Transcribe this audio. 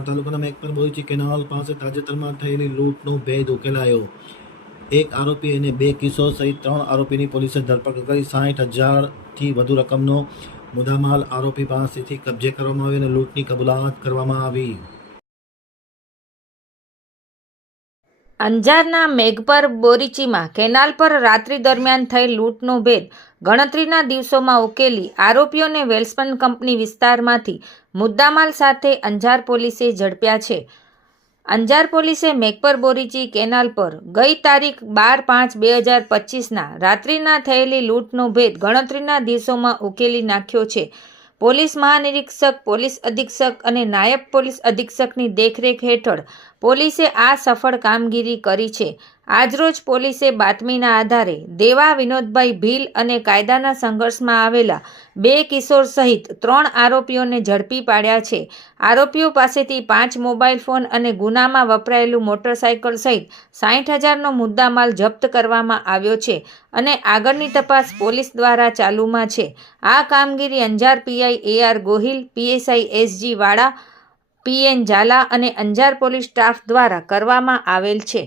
અંજાર તાલુકાના મેઘપર બોરીચી કેનાલ પાસે તાજેતરમાં થયેલી લૂંટનો ભેદ ઉકેલાયો। એક આરોપી અને 2 કિશોર સહિત 3 આરોપીની પોલીસે ધરપકડ કરી 60,000થી વધુ રકમનો મુદ્દામાલ આરોપી પાસેથી કબજે કરવામાં આવ્યો અને લૂંટની કબૂલાત કરવામાં આવી। અંજારના મેઘપર બોરીચીમાં કેનાલ પર રાત્રિ દરમિયાન થયેલ લૂંટનો ભેદ ગણતરીના દિવસોમાં ઉકેલી આરોપીઓને વેલ્સપન કંપની વિસ્તારમાંથી મુદ્દામાલ સાથે અંજાર પોલીસે ઝડપ્યા છે। અંજાર પોલીસે મેઘપર બોરીચી કેનાલ પર ગઈ તારીખ 12/5/2025ના રાત્રિના થયેલી લૂંટનો ભેદ ગણતરીના દિવસોમાં ઉકેલી નાખ્યો છે। પોલીસ મહાનિરીક્ષક, પોલીસ અધિક્ષક અને નાયબ પોલીસ અધિક્ષકની દેખરેખ હેઠળ પોલીસે આ સફળ કામગીરી કરી છે। આજરોજ પોલીસે બાતમીના આધારે દેવા વિનોદભાઈ ભીલ અને કાયદાના સંઘર્ષમાં આવેલા 2 કિશોર સહિત 3 આરોપીઓને ઝડપી પાડ્યા છે। આરોપીઓ પાસેથી 5 મોબાઈલ ફોન અને ગુનામાં વપરાયેલું મોટરસાયકલ સહિત 60,000નો મુદ્દામાલ જપ્ત કરવામાં આવ્યો છે અને આગળની તપાસ પોલીસ દ્વારા ચાલુમાં છે। આ કામગીરી Anjar PI AR Gohil, PSI SG વાળા, PN ઝાલા અને અંજાર પોલીસ સ્ટાફ દ્વારા કરવામાં આવેલ છે।